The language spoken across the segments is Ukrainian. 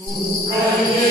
Марія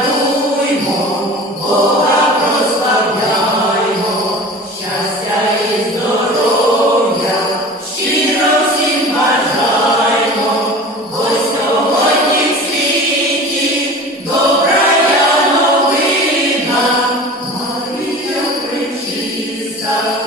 love.